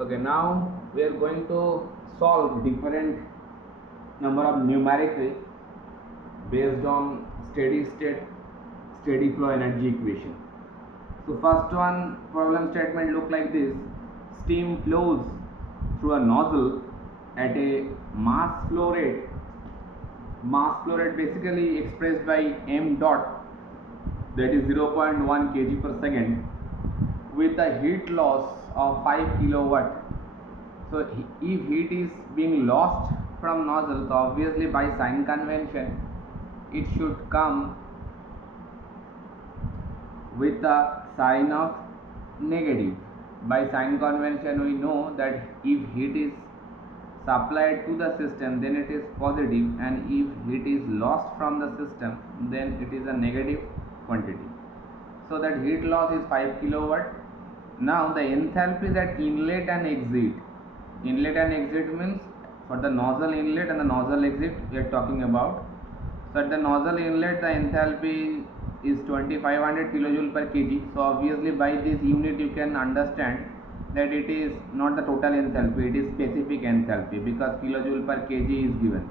Okay, now we are going to solve different number of numerical based on steady state steady flow energy equation. So first one problem statement look like this: steam flows through a nozzle at a mass flow rate basically expressed by m dot, that is 0.1 kg per second, with a heat loss of 5 kilowatt. So if heat is being lost from nozzle, so obviously by sign convention it should come with a sign of negative. By sign convention we know that if heat is supplied to the system then it is positive, and if heat is lost from the system then it is a negative quantity. So that heat loss is 5 kilowatt. Now the enthalpy that inlet and exit means for the nozzle inlet and the nozzle exit we are talking about. So at the nozzle inlet the enthalpy is 2500 kilojoule per kg. So obviously by this unit you can understand that it is not the total enthalpy, it is specific enthalpy, because kilojoule per kg is given.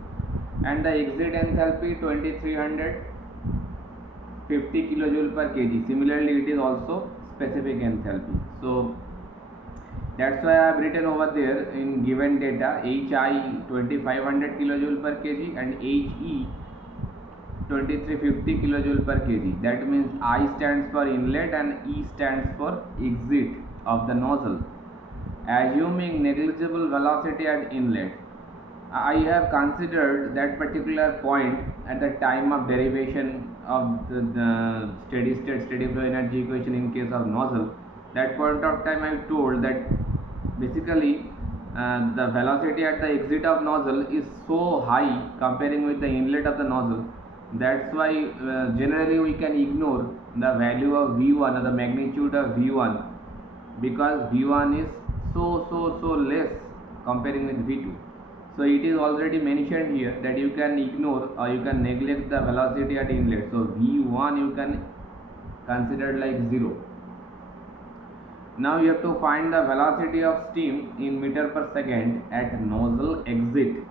And the exit enthalpy 2350 kilojoule per kg. Similarly it is also specific enthalpy. So that's why I have written over there in given data HI 2500 kilojoule per kg and HE 2350 kilojoule per kg. That means I stands for inlet and E stands for exit of the nozzle. Assuming negligible velocity at inlet, I have considered that particular point at the time of derivation of the steady state steady flow energy equation in case of nozzle. That point of time I told that basically the velocity at the exit of nozzle is so high comparing with the inlet of the nozzle. That's why generally we can ignore the value of V1 or the magnitude of V1, because V1 is so less comparing with V2. So it is already mentioned here that you can ignore or you can neglect the velocity at inlet. So V1 you can consider like 0. Now you have to find the velocity of steam in meter per second at nozzle exit.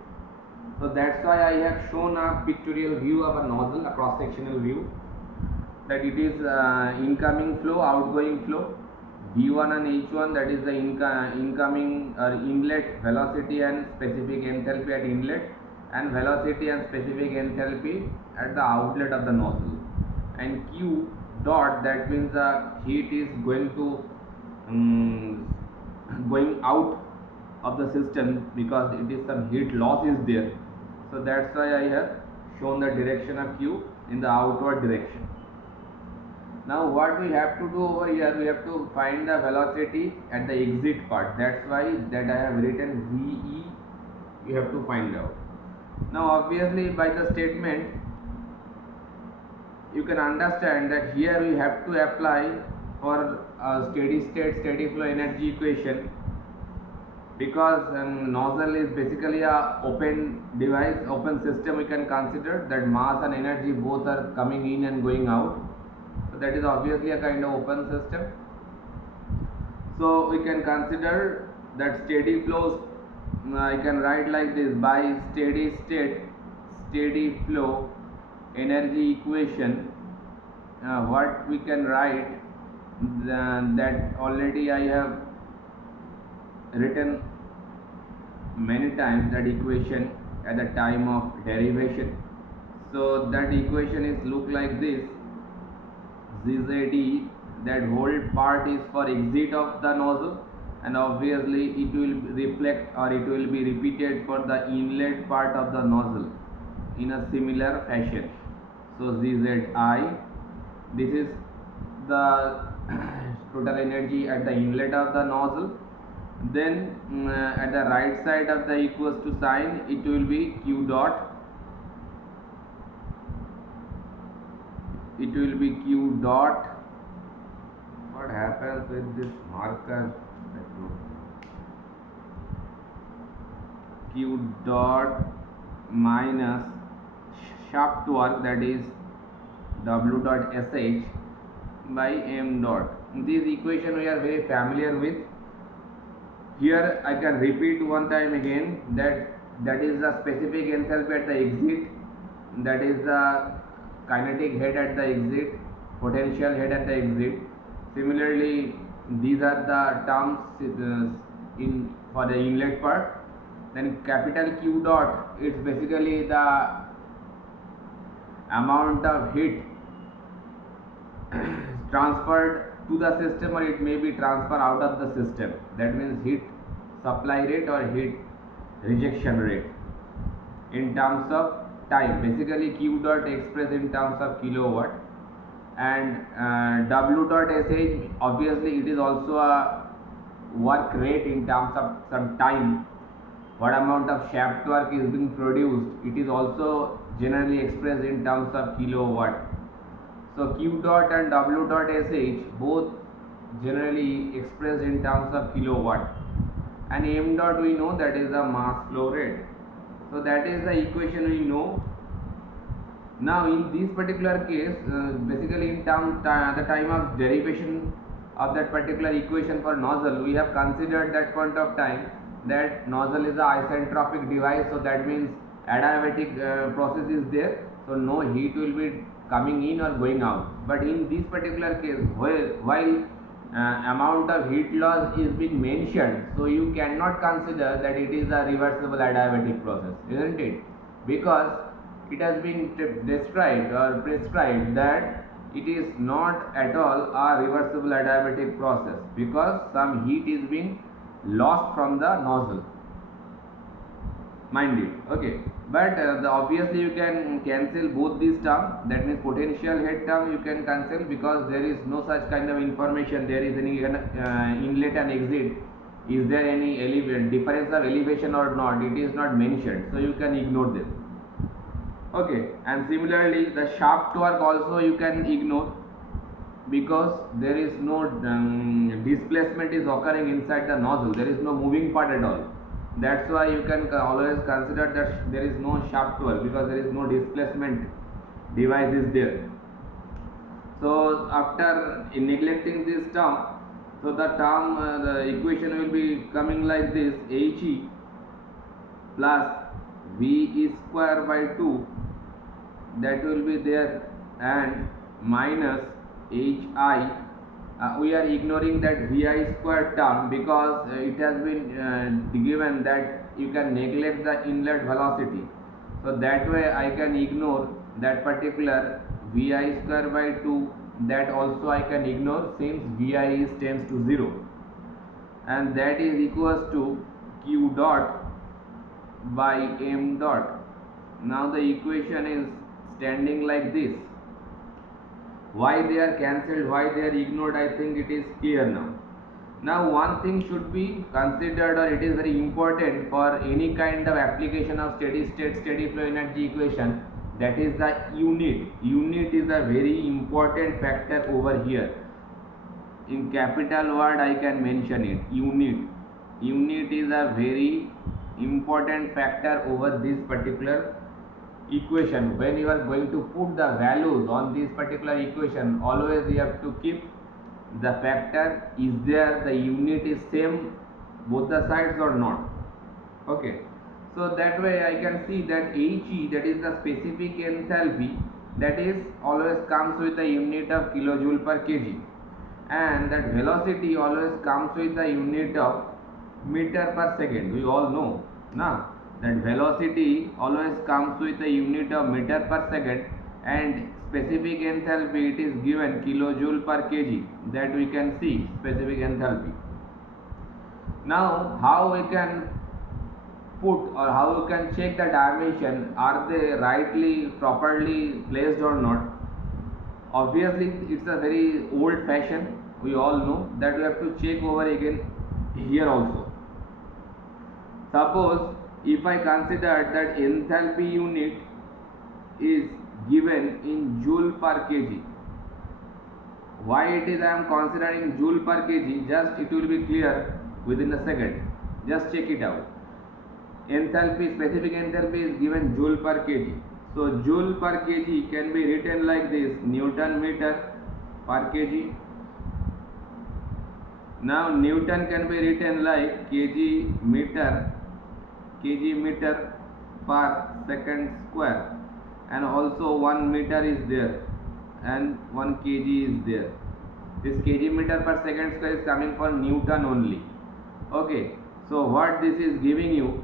So that's why I have shown a pictorial view of a nozzle, a cross sectional view, that it is incoming flow, outgoing flow, V1 and H1, that is the incoming or inlet velocity and specific enthalpy at inlet, and velocity and specific enthalpy at the outlet of the nozzle. And Q dot, that means the heat is going out of the system because it is some heat loss is there. So that's why I have shown the direction of Q in the outward direction. Now what we have to do over here, we have to find the velocity at the exit part. That's why that I have written VE, you have to find out. Now obviously by the statement you can understand that here we have to apply for a steady state steady flow energy equation, because nozzle is basically a open device, open system. We can consider that mass and energy both are coming in and going out. So that is obviously a kind of open system. So we can consider that steady flows, I can write like this: by steady state steady flow energy equation, what we can write, that already I have written many times that equation at the time of derivation. So that equation is look like this: ZZD, that whole part is for exit of the nozzle, and obviously it will reflect or it will be repeated for the inlet part of the nozzle in a similar fashion. So ZZI, this is the total energy at the inlet of the nozzle. Then at the right side of the equals to sign, it will be Q dot, it will be Q dot. What happens with this marker? Q dot minus shaft work, that is W dot SH by M dot. This equation we are very familiar with. Here I can repeat one time again that is the specific enthalpy at the exit, that is the kinetic head at the exit, potential head at the exit. Similarly, these are the terms in for the inlet part. Then capital Q dot, it's basically the amount of heat transferred to the system, or it may be transferred out of the system. That means heat supply rate or heat rejection rate in terms of time. Basically Q dot expressed in terms of kilowatt, and W dot sh, obviously it is also a work rate in terms of some time, what amount of shaft work is being produced. It is also generally expressed in terms of kilowatt. So Q dot and W dot sh both generally expressed in terms of kilowatt, and m dot we know that is the mass flow rate. So that is the equation we know. Now in this particular case, basically in the time of derivation of that particular equation for nozzle, we have considered that point of time that nozzle is a isentropic device, so that means adiabatic process is there, so no heat will be coming in or going out. But in this particular case, while amount of heat loss is being mentioned, so you cannot consider that it is a reversible adiabatic process, isn't it? Because it has been described or prescribed that it is not at all a reversible adiabatic process, because some heat is being lost from the nozzle, mind it. Okay, but obviously you can cancel both these terms. That means potential head term you can cancel, because there is no such kind of information. There is any inlet and exit, is there any difference of elevation or not, it is not mentioned, so you can ignore this. Okay, and similarly the shaft work also you can ignore, because there is no displacement is occurring inside the nozzle, there is no moving part at all. That's why you can always consider that there is no shaft work, because there is no displacement device is there. So after neglecting this term, so the term the equation will be coming like this: He plus V square by 2, that will be there, and minus Hi. We are ignoring that Vi square term, because it has been given that you can neglect the inlet velocity, so that way I can ignore that particular Vi square by 2, that also I can ignore, since Vi is tends to 0, and that is equals to Q dot by m dot. Now the equation is standing like this. Why they are cancelled, why they are ignored, I think it is clear now. Now one thing should be considered, or it is very important for any kind of application of steady state steady flow energy equation, that is the unit. Unit is a very important factor over here. In capital word I can mention it, unit. Unit is a very important factor over this particular equation. When you are going to put the values on this particular equation, always you have to keep the factor, is there the unit is same both the sides or not. Okay, so that way I can see that He, that is the specific enthalpy, that is always comes with the unit of kilojoule per kg, and that velocity always comes with the unit of meter per second. We all know now that velocity always comes with a unit of meter per second, and specific enthalpy it is given kilojoule per kg, that we can see specific enthalpy. Now how we can put, or how you can check the dimension, are they rightly properly placed or not? Obviously it's a very old fashion, we all know that we have to check over again here also. Suppose if I consider that enthalpy unit is given in joule per kg, why it is I am considering joule per kg, just it will be clear within a second, just check it out. Enthalpy, specific enthalpy is given joule per kg, so joule per kg can be written like this: Newton meter per kg. Now Newton can be written like kg meter per second square, and also 1 meter is there and 1 kg is there. This kg meter per second square is coming for Newton only. Okay, so what this is giving you,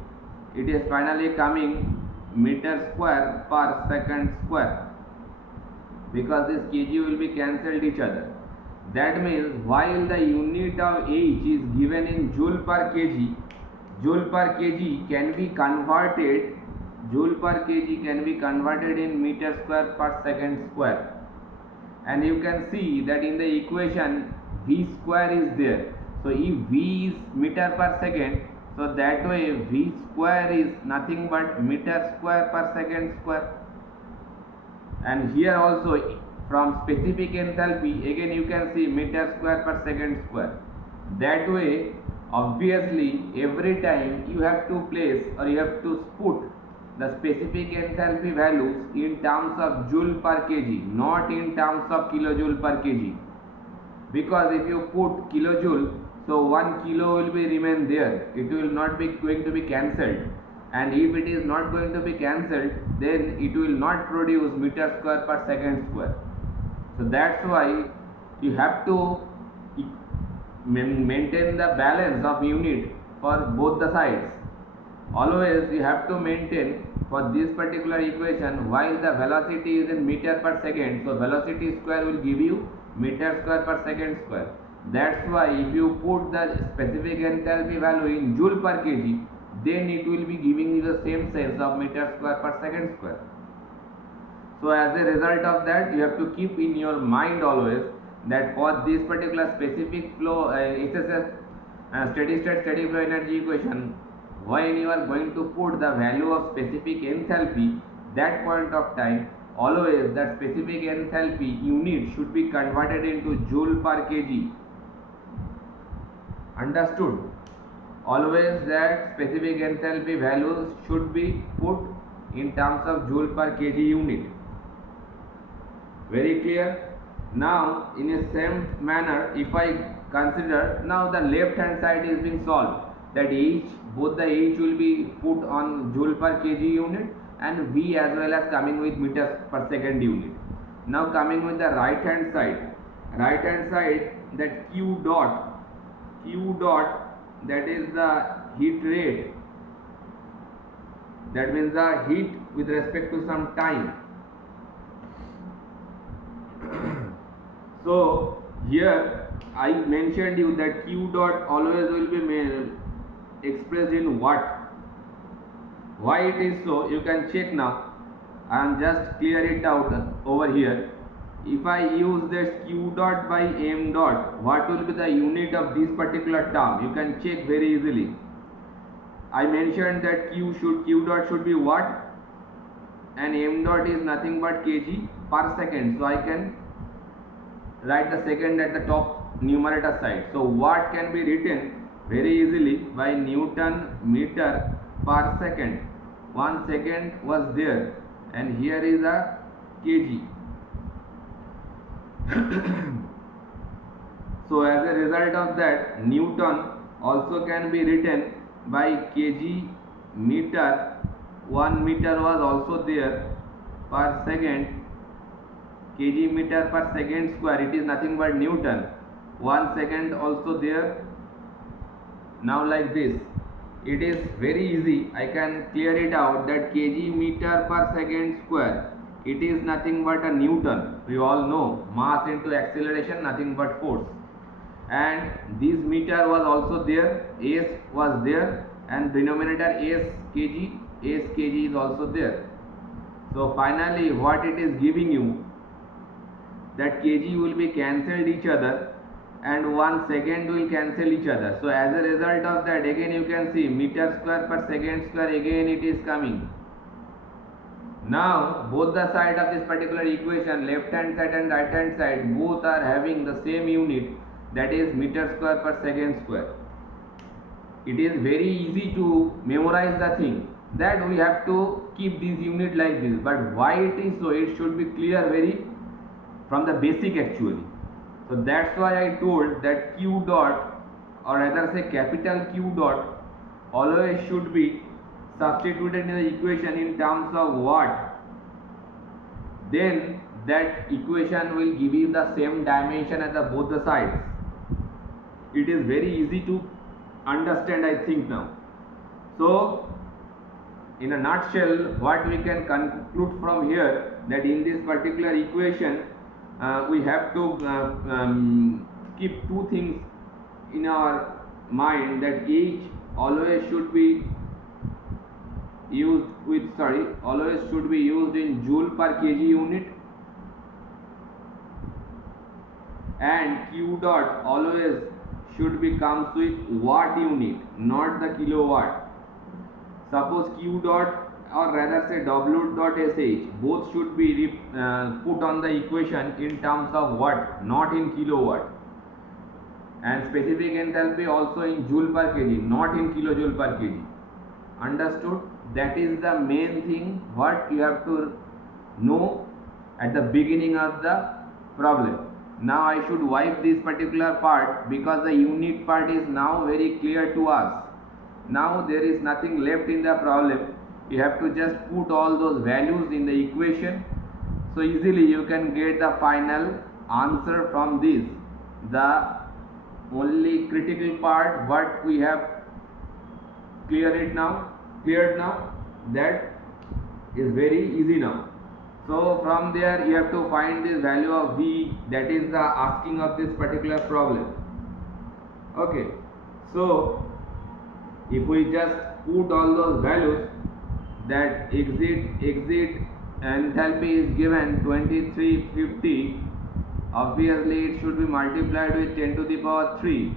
it is finally coming meter square per second square, because this kg will be cancelled each other. That means while the unit of H is given in joule per kg can be converted, in meter square per second square. And you can see that in the equation V square is there. So if V is meter per second, so that way V square is nothing but meter square per second square. And here also from specific enthalpy, again you can see meter square per second square. That way obviously every time you have to place, or you have to put the specific enthalpy values in terms of joule per kg, not in terms of kilojoule per kg. Because if you put kilojoule, so 1 kilo will be remain there, it will not be going to be cancelled. And if it is not going to be cancelled, then it will not produce meter square per second square. So that's why you have to maintain the balance of unit for both the sides. Always you have to maintain for this particular equation, while the velocity is in meter per second, so velocity square will give you meter square per second square. That's why if you put the specific enthalpy value in joule per kg, then it will be giving you the same sense of meter square per second square. So as a result of that, you have to keep in your mind always that for this particular specific flow SSS steady state steady flow energy equation, when you are going to put the value of specific enthalpy, that point of time, always that specific enthalpy unit should be converted into joule per kg. Understood? Always that specific enthalpy values should be put in terms of joule per kg unit. Very clear? Now in a same manner, if I consider now the left hand side is being solved, that both the H will be put on joule per kg unit, and V as well as coming with meters per second unit. Now coming with the right hand side, that Q dot, that is the heat rate, that means the heat with respect to some time. So here I mentioned you that Q dot always will be expressed in watt. Why it is so, you can check now. I am just clear it out over here. If I use this Q dot by M dot, what will be the unit of this particular term? You can check very easily. I mentioned that Q dot should be watt, and M dot is nothing but kg per second. So I can write the second at the top numerator side. So watt can be written very easily by Newton meter per second. 1 second was there, and here is a kg. So as a result of that, Newton also can be written by kg meter. 1 meter was also there per second, kg meter per second square, it is nothing but Newton. 1 second also there. Now like this, it is very easy, I can clear it out that kg meter per second square, it is nothing but a Newton. We all know mass into acceleration, nothing but force. And this meter was also there, S was there, and denominator S kg is also there. So finally what it is giving you, that kg will be cancelled each other, and 1 second will cancel each other. So as a result of that, again you can see meter square per second square, again it is coming. Now both the side of this particular equation, left hand side and right hand side, both are having the same unit, that is meter square per second square. It is very easy to memorize the thing, that we have to keep this unit like this. But why it is so, it should be clear very from the basic actually. So that's why I told that Q dot or rather say capital Q dot always should be substituted in the equation in terms of watt, then that equation will give you the same dimension at the both the sides. It is very easy to understand, I think now. So in a nutshell, what we can conclude from here, that in this particular equation we have to keep two things in our mind, that H always should be used in joule per kg unit, and Q dot always should be comes with watt unit, not the kilowatt. Suppose Q dot or rather say W dot SH, both should be put on the equation in terms of watt, not in kilowatt, and specific enthalpy also in joule per kg, not in kilojoule per kg. Understood? That is the main thing what you have to know at the beginning of the problem. Now I should wipe this particular part, because the unit part is now very clear to us. Now there is nothing left in the problem. You have to just put all those values in the equation, so easily you can get the final answer from this. The only critical part what we have cleared now, that is very easy now. So from there you have to find this value of V, that is the asking of this particular problem. Okay, so if we just put all those values, that exit enthalpy is given 2350, obviously it should be multiplied with 10 to the power 3,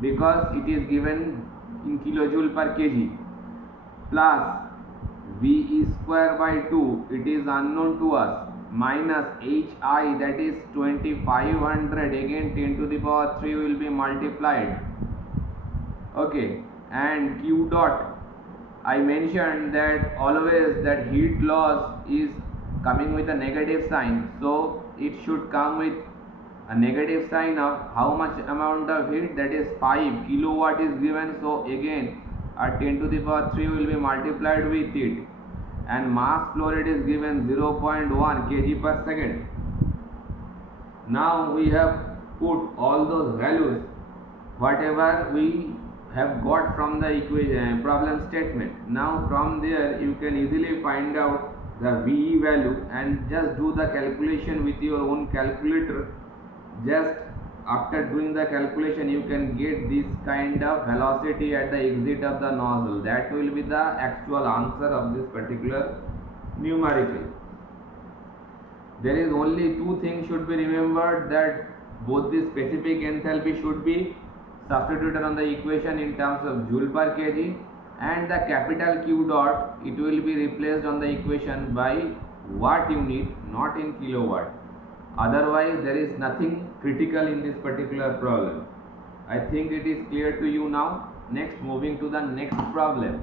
because it is given in kilojoule per kg, plus V square by 2, it is unknown to us, minus Hi, that is 2500, again 10 to the power 3 will be multiplied. Okay, and Q dot, I mentioned that always that heat loss is coming with a negative sign, so it should come with a negative sign of how much amount of heat, that is 5 kilowatt is given, so again at 10 to the power 3 will be multiplied with it, and mass flow rate is given 0.1 kg per second. Now we have put all those values whatever we have got from the equation problem statement. Now from there you can easily find out the VE value and just do the calculation with your own calculator. Just after doing the calculation you can get this kind of velocity at the exit of the nozzle. That will be the actual answer of this particular numerical. There is only two things should be remembered, that both the specific enthalpy should be substituted on the equation in terms of joule per kg, and the capital Q dot, it will be replaced on the equation by watt unit, not in kilowatt. Otherwise there is nothing critical in this particular problem. I think it is clear to you now. Next, moving to the next problem.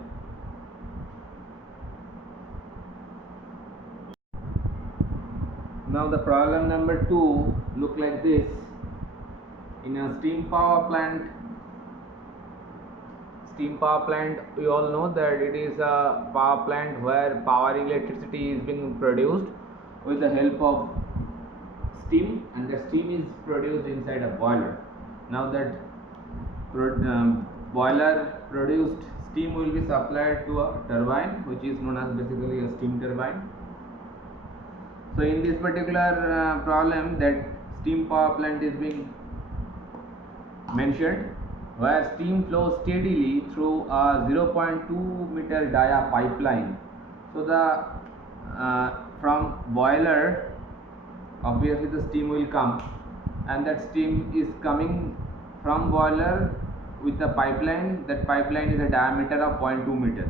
Now the problem number 2 look like this. In a steam power plant, we all know that it is a power plant where power electricity is being produced with the help of steam, and the steam is produced inside a boiler. Now that boiler produced steam will be supplied to a turbine, which is known as basically a steam turbine. So in this particular problem, that steam power plant is being mentioned, where steam flows steadily through a 0.2 meter dia pipeline. So the from boiler, obviously the steam will come, and that steam is coming from boiler with a pipeline. That pipeline is a diameter of 0.2 meter.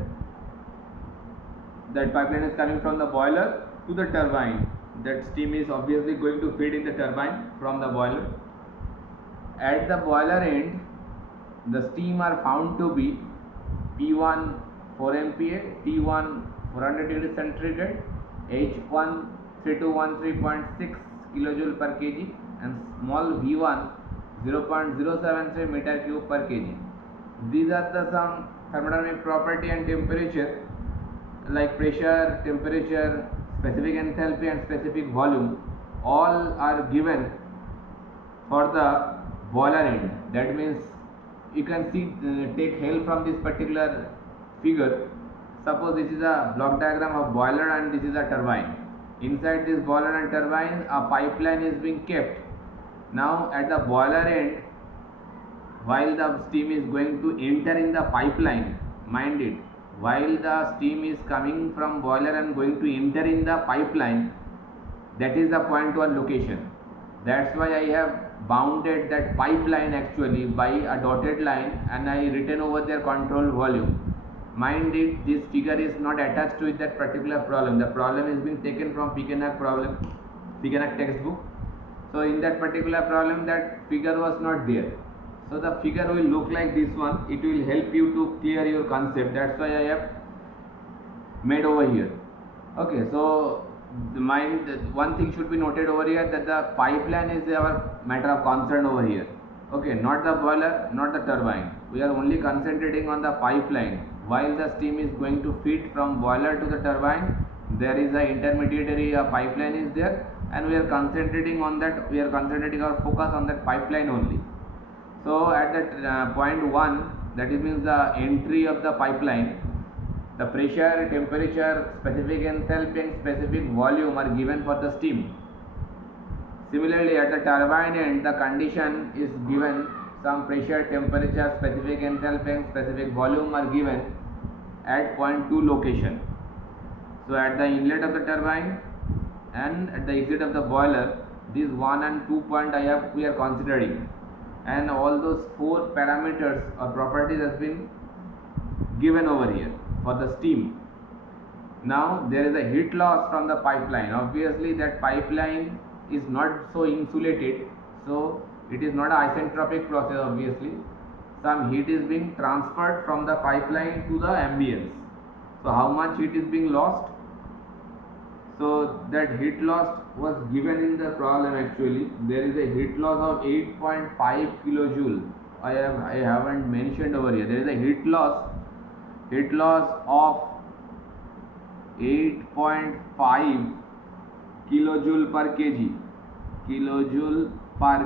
That pipeline is coming from the boiler to the turbine. That steam is obviously going to feed in the turbine from the boiler. At the boiler end, the steam are found to be P1 4 MPa, T1 400 degree centigrade, H1 3213.6 kilojoule per kg, and small V1 0.073 meter cube per kg. These are the some thermodynamic property and temperature like pressure, temperature, specific enthalpy and specific volume, all are given for the boiler end. That means you can see take help from this particular figure. Suppose this is a block diagram of boiler and this is a turbine. Inside this boiler and turbine a pipeline is being kept. Now at the boiler end, while the steam is going to enter in the pipeline, mind it, while the steam is coming from boiler and going to enter in the pipeline, that is the point one location. That's why I have bounded that pipeline actually by a dotted line and I written over there control volume. Mind it, this figure is not attached to that particular problem. The problem is being taken from Pekenak problem, Pekenak textbook. So in that particular problem that figure was not there. So the figure will look like this one. It will help you to clear your concept. That's why I have made over here. Okay, so one thing should be noted over here, that the pipeline is our matter of concern over here. Okay, not the boiler, not the turbine. We are only concentrating on the pipeline. While the steam is going to feed from boiler to the turbine, there is a intermediary pipeline is there, and we are concentrating on that. We are concentrating our focus on that pipeline only. So at that point 1, that means the entry of the pipeline, the pressure, temperature, specific enthalpy and specific volume are given for the steam. Similarly at the turbine end, the condition is given, some pressure, temperature, specific enthalpy and specific volume are given at point 2 location. So at the inlet of the turbine and at the exit of the boiler, these 1 and 2 point we are considering, and all those 4 parameters or properties has been given over here for the steam. Now there is a heat loss from the pipeline. Obviously that pipeline is not so insulated, so it is not an isentropic process. Obviously some heat is being transferred from the pipeline to the ambience. So how much heat is being lost? So that heat loss was given in the problem actually. There is a heat loss of 8.5 kilojoule. I haven't mentioned over here. There is a heat loss of 8.5 kilojoule per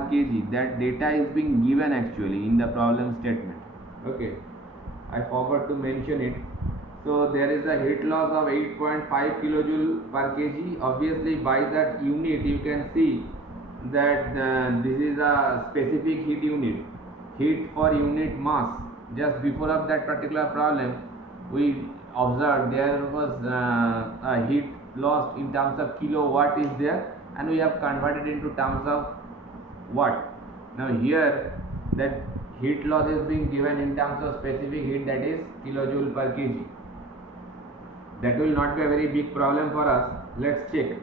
kg. That data is being given actually in the problem statement. Okay, I forgot to mention it. So there is a heat loss of 8.5 kilojoule per kg. Obviously by that unit you can see that this is a specific heat unit, heat for unit mass. Just before of that particular problem we observed there was a heat loss in terms of kilowatt is there, and we have converted into terms of watt. Now here that heat loss is being given in terms of specific heat, that is kilojoule per kg. That will not be a very big problem for us. Let's check.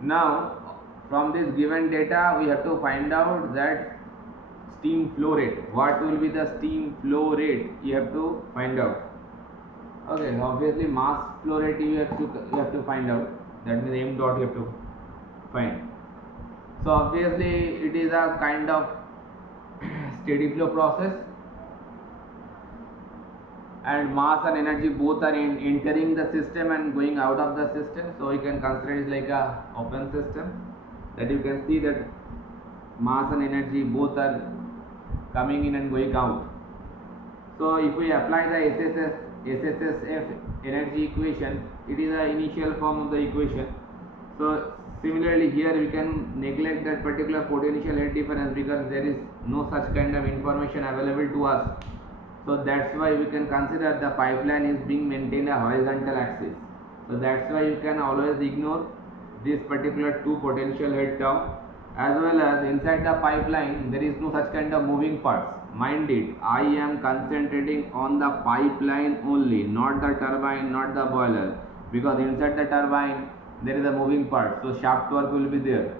Now from this given data we have to find out that steam flow rate. What will be the steam flow rate? You have to find out. Okay, obviously mass flow rate you have to find out. That means m dot you have to find. So obviously it is a kind of steady flow process, and mass and energy both are entering the system and going out of the system. So you can consider it like a open system, that you can see that mass and energy both are coming in and going out. So if we apply the SSSF energy equation, it is an initial form of the equation. So similarly here we can neglect that particular potential head difference because there is no such kind of information available to us. So that's why we can consider the pipeline is being maintained a horizontal axis. So that's why you can always ignore this particular 2 potential head term, as well as inside the pipeline there is no such kind of moving parts. Mind it, I am concentrating on the pipeline only, not the turbine, not the boiler, because inside the turbine there is a moving part, so shaft work will be there.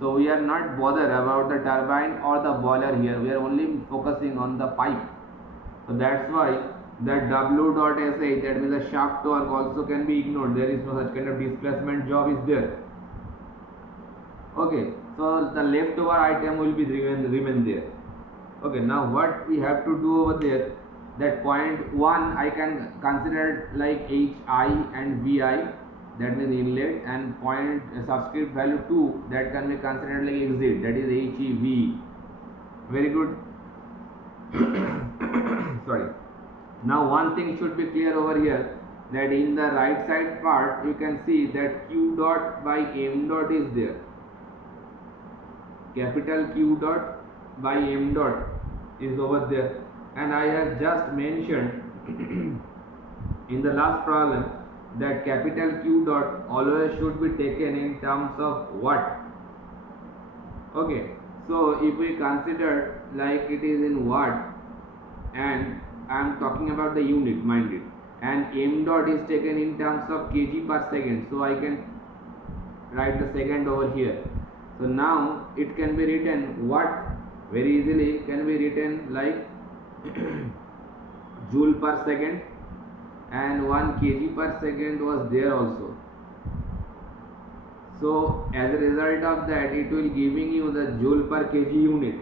So we are not bothered about the turbine or the boiler here, we are only focusing on the pipe. So that's why that W dot SH, that means the shaft torque, also can be ignored. There is no such kind of displacement job is there. Okay, so the leftover item will be remain there. Okay, now what we have to do over there, that point 1 I can consider like HI and VI, that means inlet, and point subscript value 2 that can be considered like exit, that is HEV. Very good. Sorry. Now one thing should be clear over here, that in the right side part you can see that Q dot by M dot is there. Capital Q dot by M dot is over there, and I have just mentioned in the last problem that capital Q dot always should be taken in terms of what. Okay, so if we consider like it is in watt, and I am talking about the unit, mind it, and M dot is taken in terms of kg per second, so I can write the second over here. So now it can be written watt very easily, can be written like joule per second, and 1 kg per second was there also. So as a result of that, it will giving you the joule per kg unit.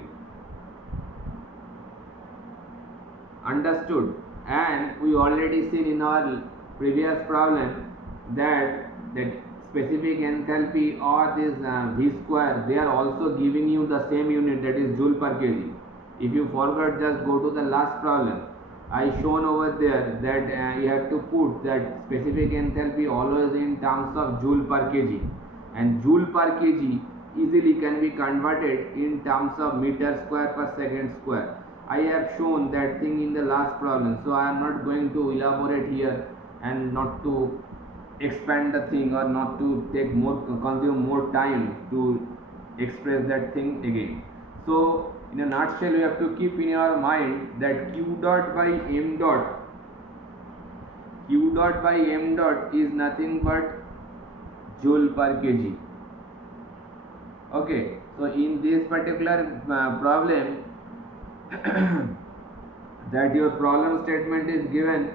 Understood? And we already seen in our previous problem that specific enthalpy or this V square, they are also giving you the same unit, that is joule per kg. If you forgot, just go to the last problem. I shown over there that you have to put that specific enthalpy always in terms of joule per kg, and joule per kg easily can be converted in terms of meter square per second square. I have shown that thing in the last problem, so I am not going to elaborate here and not to expand the thing or not to take more, consume more time to express that thing again. So in a nutshell, you have to keep in your mind that Q dot by M dot, Q dot by M dot is nothing but joule per kg. Okay, so in this particular problem that your problem statement is given,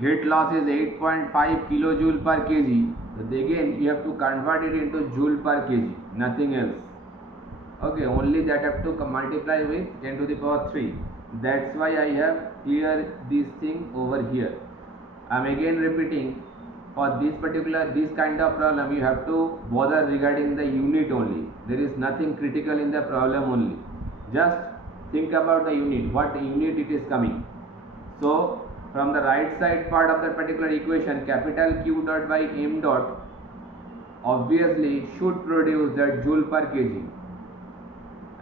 heat loss is 8.5 kilojoule per kg. So again you have to convert it into joule per kg, nothing else. Okay, only that have to multiply with 10 to the power 3. That's why I have cleared this thing over here. I am again repeating, for this kind of problem you have to bother regarding the unit only. There is nothing critical in the problem only. Just think about the unit, what unit it is coming. So from the right side part of that particular equation, capital Q dot by M dot obviously should produce that joule per kg,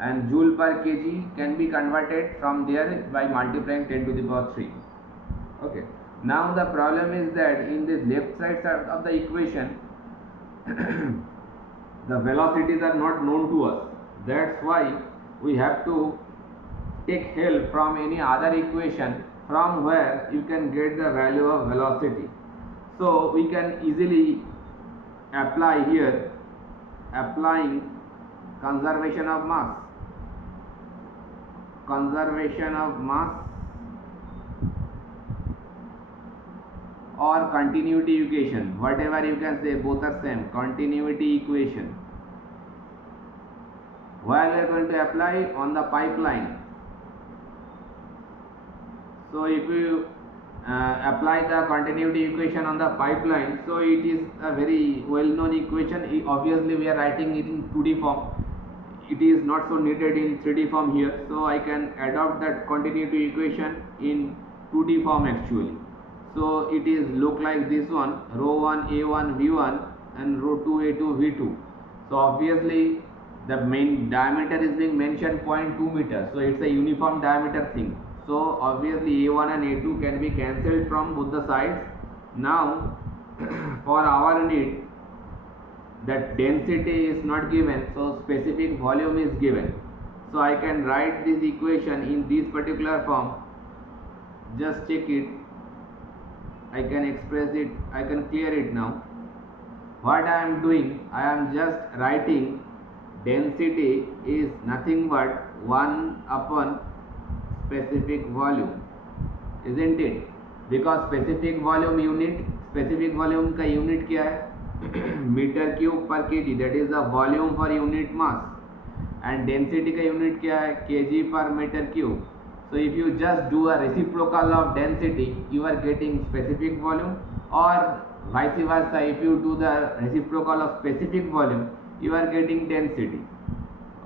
and joule per kg can be converted from there by multiplying 10 to the power 3. Okay, now the problem is that in this left side of the equation the velocities are not known to us. That's why we have to take help from any other equation from where you can get the value of velocity. So we can easily apply here, applying conservation of mass or continuity equation, whatever you can say, both are same, continuity equation. Where we are going to apply on the pipeline. So if you apply the continuity equation on the pipeline, so it is a very well known equation. Obviously we are writing it in 2D form, it is not so needed in 3D form here, so I can adopt that continuity equation in 2D form actually. So it is look like this one, rho 1 A1 V1 and rho 2 A2 V2. So obviously the main diameter is being mentioned 0.2 meters, so it's a uniform diameter thing. So obviously A1 and A2 can be cancelled from both the sides. Now for our need, that density is not given, so specific volume is given. So I can write this equation in this particular form. Just check it. I can express it, I can clear it now. What I am doing, I am just writing density is nothing but 1 upon specific volume, isn't it? Because specific volume का unit क्या है? Meter cube per kg, that is the volume for unit mass, and density का unit क्या है, kg per meter cube. So if you just do a reciprocal of density, you are getting specific volume, or vice versa, if you do the reciprocal of specific volume, you are getting density.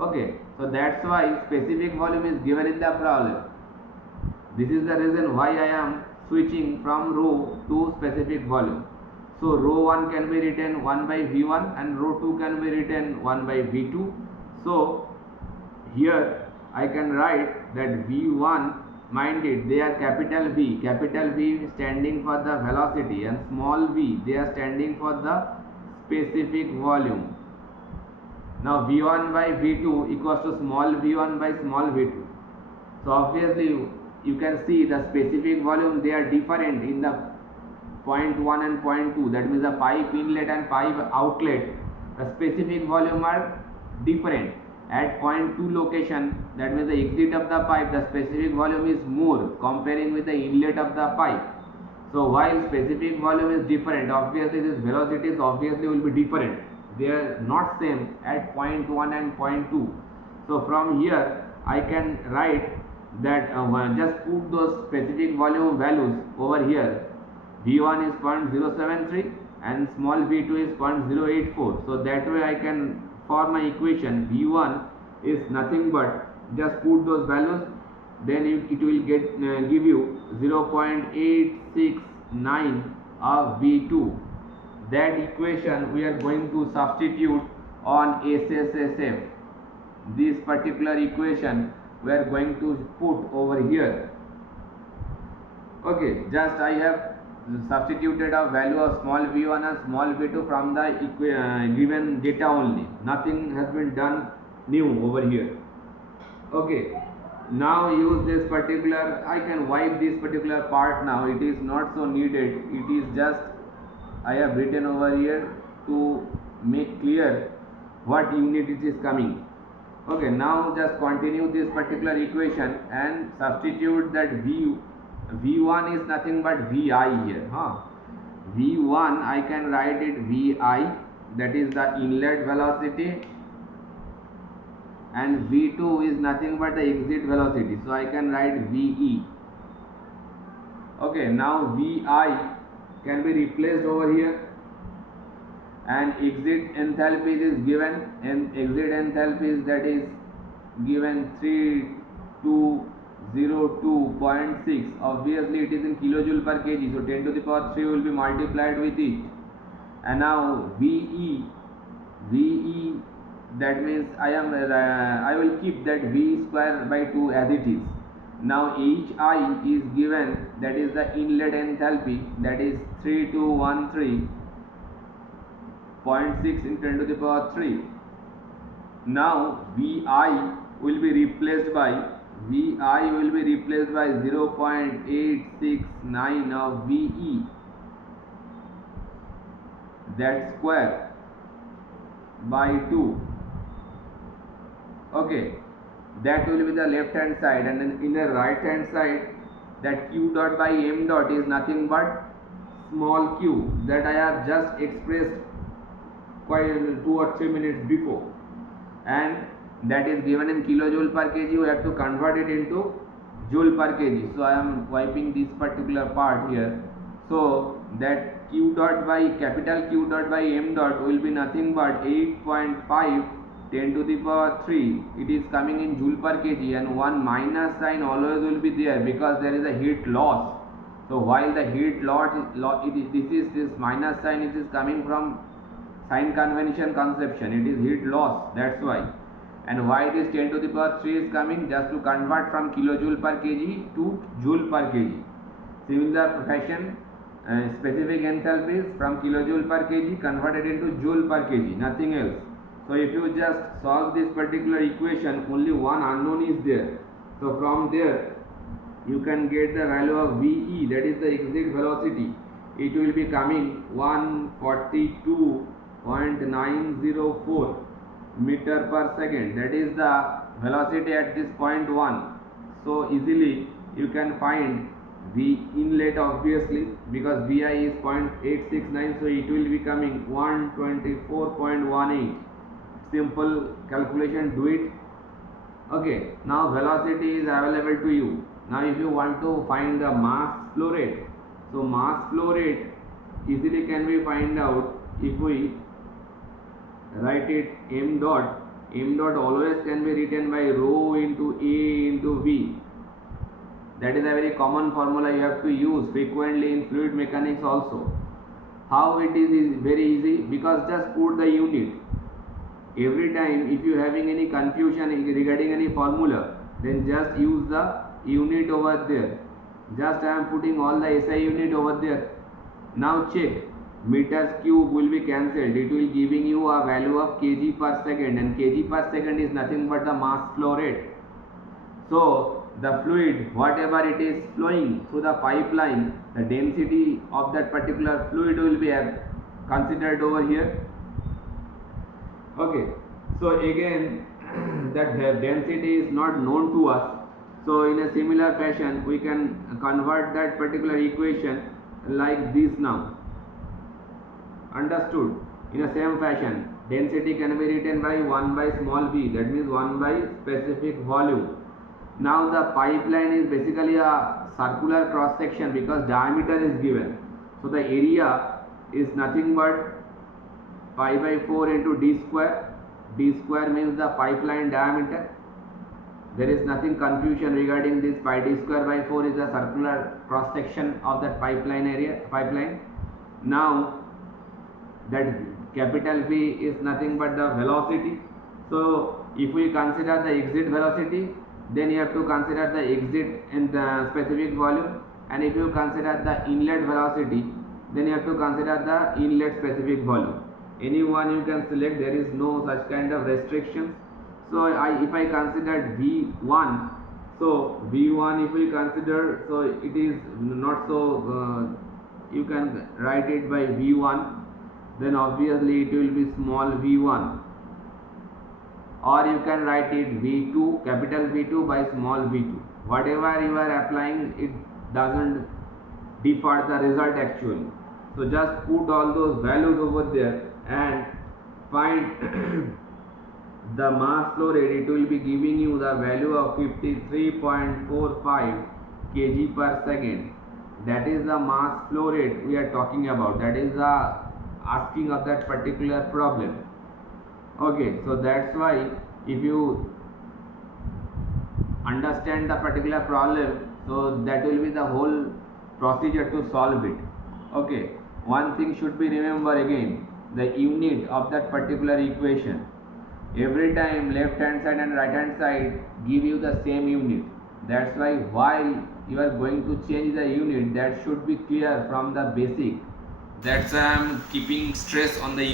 Okay, so that's why specific volume is given in the problem. This is the reason why I am switching from rho to specific volume. So rho 1 can be written 1 by V1 and rho 2 can be written 1 by V2. So here I can write that V1, mind it, they are capital V standing for the velocity, and small v, they are standing for the specific volume. Now V1 by V2 equals to small v1 by small v2. So obviously you can see the specific volume, they are different in the point 1 and point 2, that means the pipe inlet and pipe outlet, the specific volume are different. At point 2 location, that means the exit of the pipe, the specific volume is more comparing with the inlet of the pipe. So while specific volume is different, obviously this velocities obviously will be different, they are not same at point 1 and point 2. So from here I can write that just put those specific volume values over here. V1 is 0.073 and small v2 is 0.084. So that way I can, for my equation, V1 is nothing but, just put those values, then it will give you 0.869 of V2. That equation we are going to substitute on SSSF. This particular equation we are going to put over here. Okay, just I have substituted a value of small v1 and small v2 from the given data only. Nothing has been done new over here. Okay, now use this particular, I can wipe this particular part now, it is not so needed, it is just I have written over here to make clear what unit it is coming. Okay, now just continue this particular equation and substitute that V1 is nothing but Vi here. V1 I can write it Vi, that is the inlet velocity, and V2 is nothing but the exit velocity, so I can write Ve. Okay, now Vi can be replaced over here, and exit enthalpy is given, and exit enthalpy that is given 3202.6. obviously it is in kilojoule per kg, so 10 to the power 3 will be multiplied with it. And now Ve, that means I will keep that V square by 2 as it is. Now Hi is given, that is the inlet enthalpy, that is 3213.6 in 10 to the power 3. Now Vi will be replaced by 0.869 of Ve, that square by 2. Okay, that will be the left hand side, and then in the right hand side, that q dot by m dot is nothing but small q, that I have just expressed quite 2 or 3 minutes before, and that is given in kilojoule per kg. You have to convert it into joule per kg. So I am wiping this particular part here. So that q dot by capital Q dot by m dot will be nothing but 8.5 10 to the power 3. It is coming in joule per kg, and one minus sign always will be there because there is a heat loss. So while the heat loss this minus sign, it is coming from sign convention conception, it is heat loss, that's why. And why this 10 to the power 3 is coming, just to convert from kilojoule per kg to joule per kg. Similar fashion, specific enthalpies from kilojoule per kg converted into joule per kg, nothing else. So if you just solve this particular equation, only one unknown is there. So from there you can get the value of Ve, that is the exit velocity. It will be coming 142.904 meter per second. That is the velocity at this point 1. So easily you can find V inlet, obviously, because Vi is 0.869, so it will be coming 124.18. Simple calculation, do it. Okay, now velocity is available to you. Now if you want to find the mass flow rate, so mass flow rate easily can be find out if we write it m dot. M dot always can be written by rho into A into V. That is a very common formula you have to use frequently in fluid mechanics also. How it is very easy, because just put the unit. Every time if you having any confusion regarding any formula, then just use the unit over there. Just I am putting all the SI unit over there. Now check, meters cube will be cancelled. It will giving you a value of kg per second, and kg per second is nothing but the mass flow rate. So the fluid, whatever it is flowing through the pipeline, the density of that particular fluid will be considered over here. Okay, so again that density is not known to us. So in a similar fashion, we can convert that particular equation like this now. Understood? In the same fashion, density can be written by 1 by small v, that means 1 by specific volume. Now the pipeline is basically a circular cross section because diameter is given. So the area is nothing but pi by 4 into d square. D square means the pipeline diameter. There is nothing confusion regarding this. Pi d square by 4 is a circular cross section of that pipeline. Now that capital V is nothing but the velocity. So if we consider the exit velocity, then you have to consider the exit in the specific volume, and if you consider the inlet velocity, then you have to consider the inlet specific volume. Any one you can select, there is no such kind of restrictions. So if I consider V1, so V1 if we consider, so it is not so, you can write it by V1, then obviously it will be small v1, or you can write it v2, capital V2 by small v2. Whatever you are applying, it doesn't differ the result actually. So just put all those values over there and find the mass flow rate. It will be giving you the value of 53.45 kg per second. That is the mass flow rate we are talking about. That is the asking of that particular problem. Okay, so that's why if you understand the particular problem, so that will be the whole procedure to solve it. Okay, one thing should be remember again, the unit of that particular equation. Every time left hand side and right hand side give you the same unit. That's why while you are going to change the unit, that should be clear from the basic. That's why I am keeping stress on the